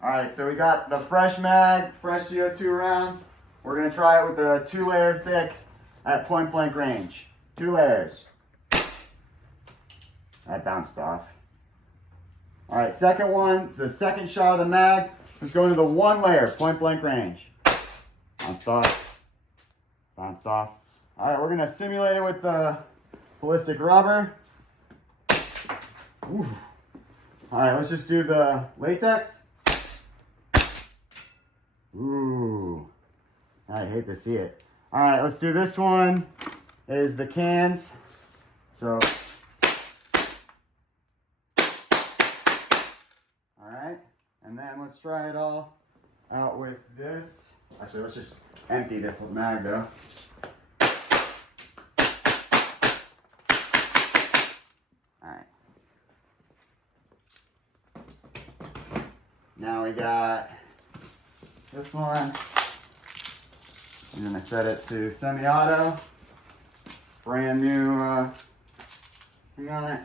All right, so we got the fresh mag, fresh CO2 round. We're gonna try it with a 2-layer thick at point blank range. 2 layers. That bounced off. All right, second one, the second shot of the mag. Let's go into the 1-layer point blank range. Bounced off. Bounced off. All right, we're gonna simulate it with the ballistic rubber. Ooh. All right, let's just do the latex. Ooh, I hate to see it. All right, let's do this one. Is the cans. So, all right, and then let's try it all out with this. Actually, let's just empty this mag though. All right. Now we got this one. I'm gonna set it to semi-auto. Brand new thing on it.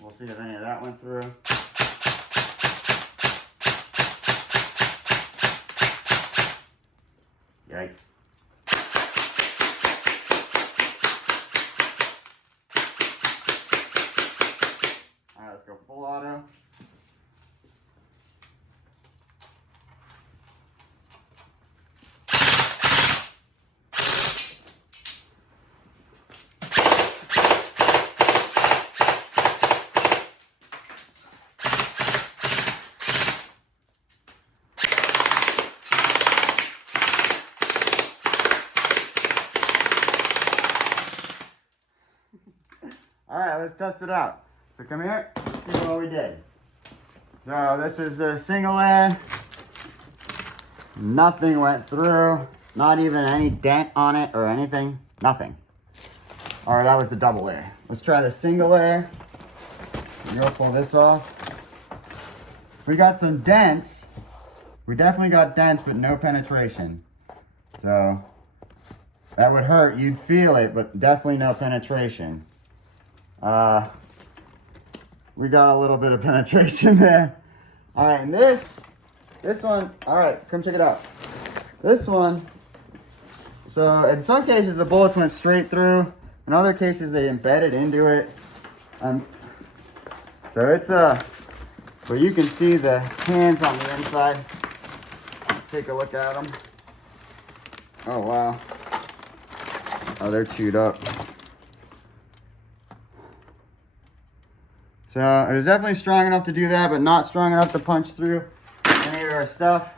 We'll see if any of that went through. Yikes. All right, let's go full auto. All right, let's test it out. So come here, let's see what we did. So this is the single layer. Nothing went through, not even any dent on it or anything, nothing. All right, that was the double layer. Let's try the single layer. We'll pull this off. We got some dents. We definitely got dents, but no penetration. So that would hurt, you'd feel it, but definitely no penetration. We got a little bit of penetration there. All right, and this one, all right, come check it out. This one, so in some cases the bullets went straight through. In other cases they embedded into it. So it's but you can see the hands on the inside. Let's take a look at them. Oh wow. Oh, they're chewed up. So it was definitely strong enough to do that, but not strong enough to punch through any of our stuff.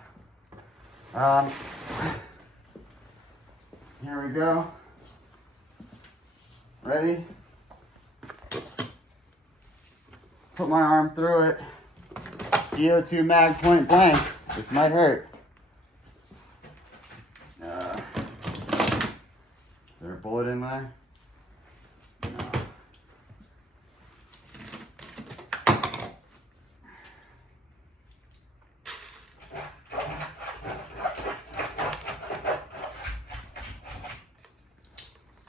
Here we go. Ready? Put my arm through it. CO2 mag point blank. This might hurt. Is there a bullet in there?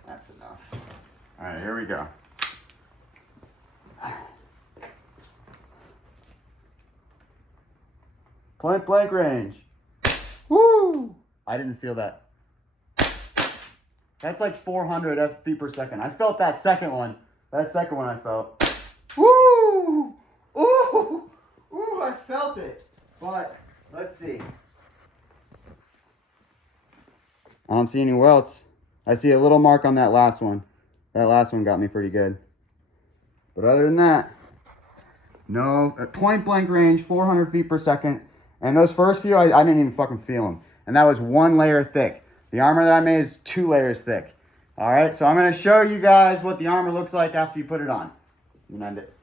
That's enough. All right, here we go. Point blank range. Woo! I didn't feel that. That's like 400 feet per second. I felt that second one. That second one I felt. Woo! Ooh! Ooh, I felt it. But let's see. I don't see any welts. I see a little mark on that last one. That last one got me pretty good. But other than that, no. At point blank range, 400 feet per second. And those first few, I didn't even fucking feel them. And that was 1 layer thick. The armor that I made is 2 layers thick. All right, so I'm going to show you guys what the armor looks like after you put it on. You can end it.